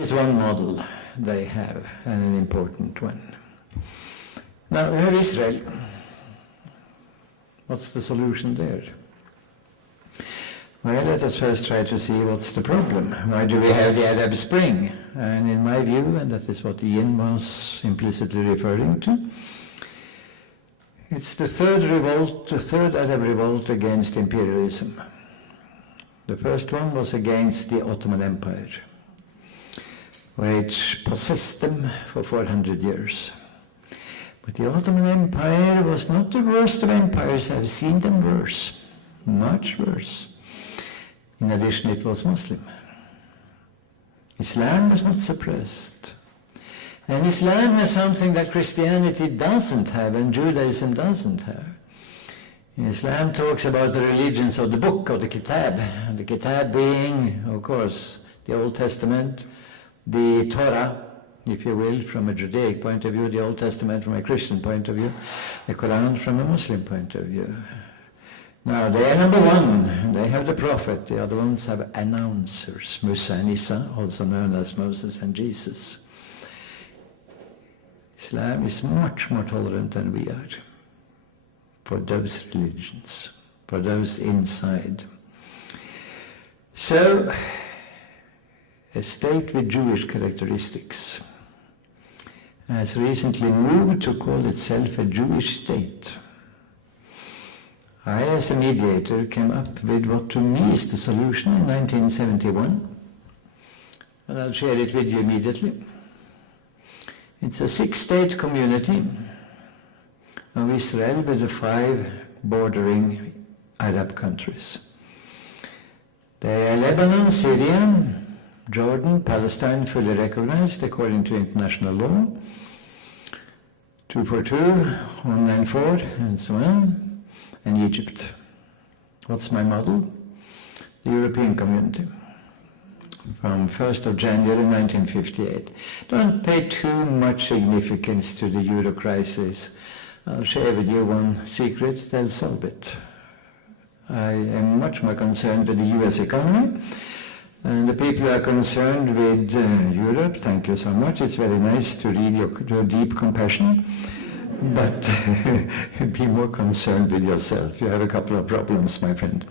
is one model they have, and an important one. Now we have Israel. What's the solution there? Well, let us first try to see what's the problem. Why do we have the Arab Spring? And in my view, and that is what Ian was implicitly referring to, it's the third Arab revolt against imperialism. The first one was against the Ottoman Empire, which possessed them for 400 years. But the Ottoman Empire was not the worst of empires. I've seen them worse, much worse. In addition, it was Muslim. Islam was not suppressed. And Islam has something that Christianity doesn't have and Judaism doesn't have. Islam talks about the religions of the book, of the Kitab. The Kitab being, of course, the Old Testament, the Torah, if you will, from a Judaic point of view, the Old Testament from a Christian point of view, the Quran from a Muslim point of view. Now, they are number one. They have the Prophet. The other ones have announcers, Musa and Isa, also known as Moses and Jesus. Islam is much more tolerant than we are for those religions, for those inside. So, a state with Jewish characteristics has recently moved to call itself a Jewish state. I, as a mediator, came up with what to me is the solution in 1971, and I'll share it with you immediately. It's a 6-state community of Israel with the 5 bordering Arab countries. They are Lebanon, Syria, Jordan, Palestine, fully recognized according to international law, 242, 194, and so on. And Egypt. What's my model? The European Community from 1st of January 1958. Don't pay too much significance to the Euro crisis. I'll share with you one secret, they'll solve it. I am much more concerned with the US economy, and the people who are concerned with Europe, thank you so much. It's very nice to read your deep compassion. But be more concerned with yourself. You have a couple of problems, my friend.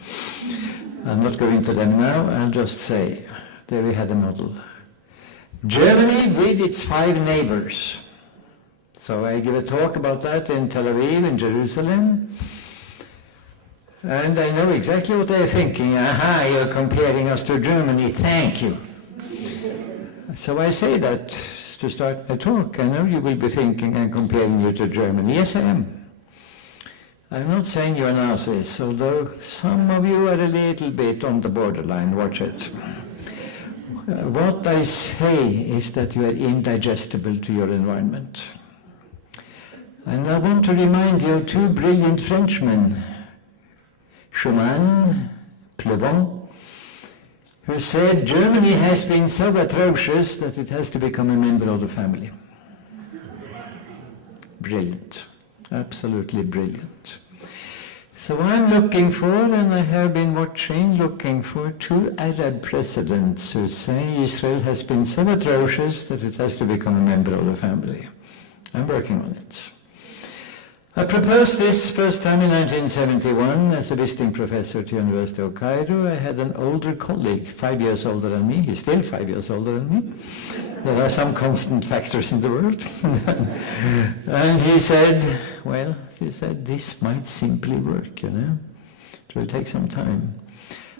I'll not go into them now. I'll just say, there we had a model. Germany with its 5 neighbors. So I give a talk about that in Tel Aviv, in Jerusalem. And I know exactly what they're thinking. Aha, you're comparing us to Germany. Thank you. So I say that to start my talk. I know you will be thinking and comparing you to Germany. Yes, I am. I'm not saying you're Nazis, although some of you are a little bit on the borderline. Watch it. What I say is that you are indigestible to your environment. And I want to remind you of 2 brilliant Frenchmen, Schumann, Plevon, who said Germany has been so atrocious that it has to become a member of the family. Brilliant. Absolutely brilliant. So I'm looking for, and I have been looking for 2 Arab presidents who say Israel has been so atrocious that it has to become a member of the family. I'm working on it. I proposed this first time in 1971 as a visiting professor to University of Cairo. I had an older colleague, 5 years older than me. He's still 5 years older than me. There are some constant factors in the world. And he said, this might simply work, you know. It will take some time.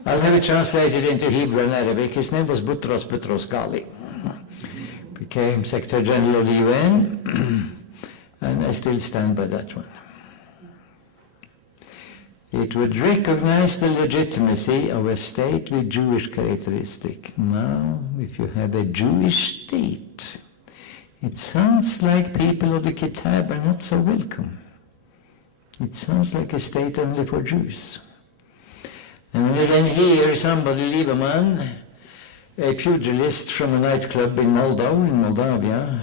I'll have it translated into Hebrew and Arabic. His name was Boutros Ghali. Became Secretary General of the UN. And I still stand by that one. It would recognize the legitimacy of a state with Jewish characteristic. Now, if you have a Jewish state, it sounds like people of the Kitab are not so welcome. It sounds like a state only for Jews. And when you then hear somebody, Lieberman, a pugilist from a nightclub in Moldavia,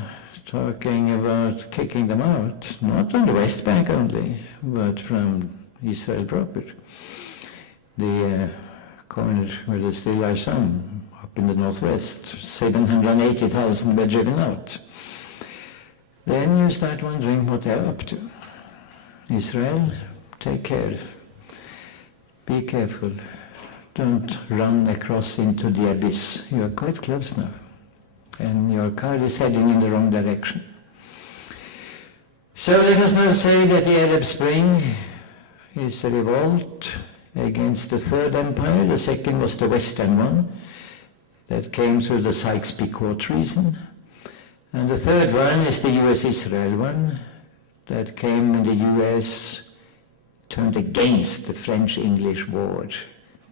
talking about kicking them out, not on the West Bank only, but from Israel proper. The corner where there still are some in the northwest. 780,000 were driven out. Then you start wondering what they're up to. Israel, take care. Be careful. Don't run across into the abyss. You are quite close now. And your car is heading in the wrong direction. So let us now say that the Arab Spring is a revolt against the Third Empire. The second was the Western one that came through the Sykes-Picot Treason. And the third one is the US-Israel one that came when the US turned against the French-English war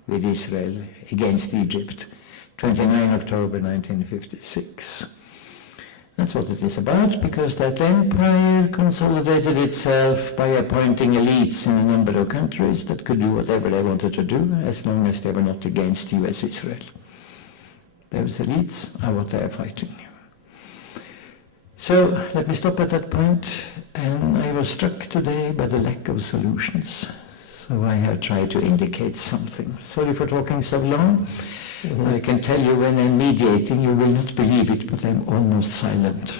with Israel against Egypt, 29 October 1956. That's what it is about, because that empire consolidated itself by appointing elites in a number of countries that could do whatever they wanted to do as long as they were not against US-Israel. Those elites are what they are fighting. So let me stop at that point, and I was struck today by the lack of solutions. So I have tried to indicate something. Sorry for talking so long. I can tell you when I'm mediating, you will not believe it, but I'm almost silent.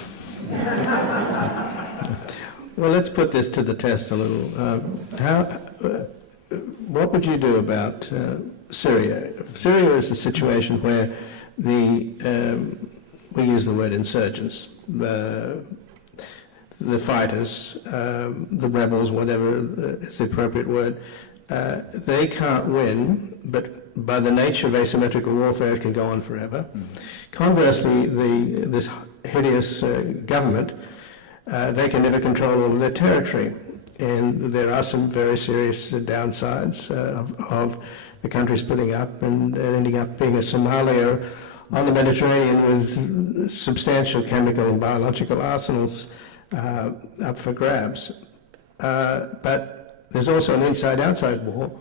Well, let's put this to the test a little. What would you do about Syria? Syria is a situation where we use the word insurgents, the fighters, the rebels, whatever is the appropriate word, they can't win, but by the nature of asymmetrical warfare, it can go on forever. Conversely, this hideous government, they can never control all of their territory. And there are some very serious downsides of the country splitting up and ending up being a Somalia on the Mediterranean with substantial chemical and biological arsenals up for grabs. But there's also an inside-outside war,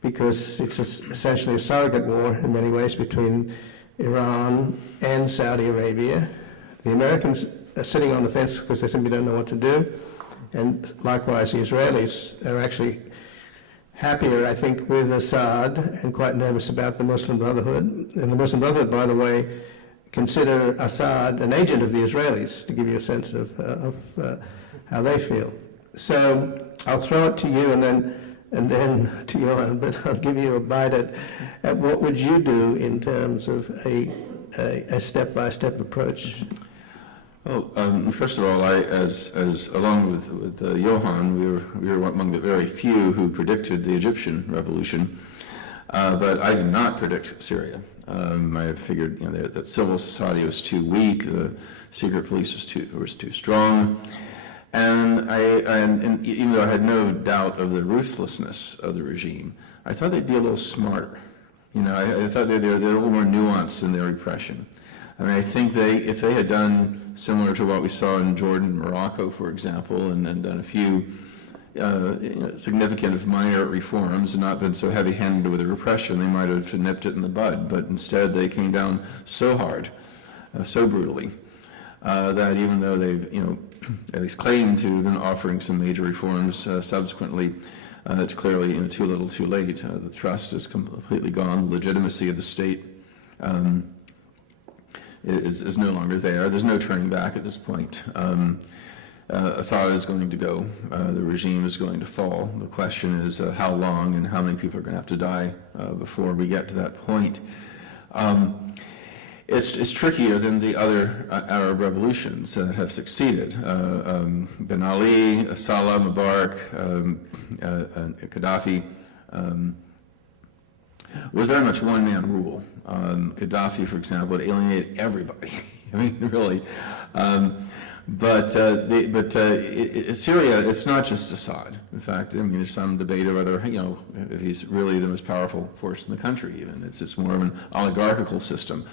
because it's essentially a surrogate war in many ways between Iran and Saudi Arabia. The Americans are sitting on the fence because they simply don't know what to do. And likewise, the Israelis are actually happier, I think, with Assad and quite nervous about the Muslim Brotherhood. And the Muslim Brotherhood, by the way, consider Assad an agent of the Israelis, to give you a sense of how they feel. So I'll throw it to you and then to Johan, but I'll give you a bite at what would you do in terms of a step-by-step approach. Well, first of all, as along with Johan, we were among the very few who predicted the Egyptian revolution, but I did not predict Syria. I figured that civil society was too weak, the secret police was too strong, and even though I had no doubt of the ruthlessness of the regime, I thought they'd be a little smarter. I thought they're a little more nuanced in their repression. I mean, I think if they had done similar to what we saw in Jordan and Morocco, for example, and done a few significant, if minor, reforms and not been so heavy-handed with the repression, they might have nipped it in the bud. But instead, they came down so hard, so brutally, that even though they've, at least claimed to have been offering some major reforms subsequently, it's clearly too little, too late. The trust is completely gone. The legitimacy of the state is no longer there. There's no turning back at this point. Assad is going to go. The regime is going to fall. The question is how long and how many people are going to have to die before we get to that point. It's trickier than the other Arab revolutions that have succeeded. Ben Ali, Salah, Mubarak, Gaddafi was very much one-man rule. Gaddafi, for example, had alienated everybody. I mean, really. But Syria, it's not just Assad. In fact, there's some debate of whether, if he's really the most powerful force in the country even. It's more of an oligarchical system.